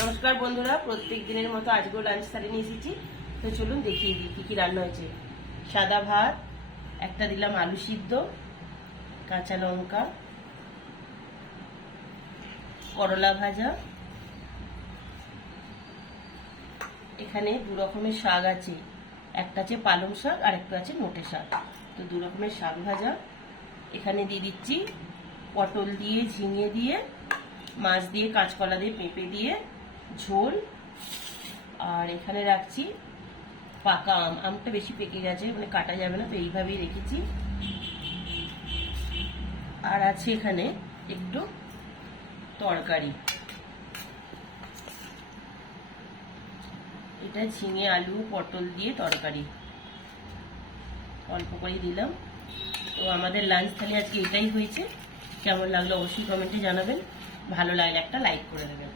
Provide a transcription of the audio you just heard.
নমস্কার বন্ধুরা, প্রত্যেক দিনের মতো আজকেও লাঞ্চ থালি নিয়ে এসেছি। তো চলুন দেখিয়ে দিই কি রান্না হয়েছে। সাদা ভাত, একটা দিলাম আলু সিদ্ধ, কাঁচা লঙ্কা, করলা ভাজা, এখানে দু রকমের শাক আছে, একটা আছে পালং শাক আর একটা আছে নোটে শাক। তো দু রকমের শাক ভাজা। এখানে দিয়ে দিচ্ছি পটল দিয়ে, ঝিঙে দিয়ে, মাছ দিয়ে, কাঁচকলা দিয়ে, পেঁপে দিয়ে ঝোল। আর এখানে রাখছি পাকা আম। আমটা বেশি পেকে গেছে, মানে কাটা যাবে না, তো এইভাবেই রেখেছি। আর আছে এখানে একটু তরকারি, এটা ঝিঙে আলু পটল দিয়ে তরকারি, অল্প করে দিলাম। তো আমাদের লাঞ্চ থালি আজকে এটাই হয়েছে। কেমন লাগলো অবশ্যই কমেন্টে জানাবেন, ভালো লাগলে একটা লাইক করে দেবেন।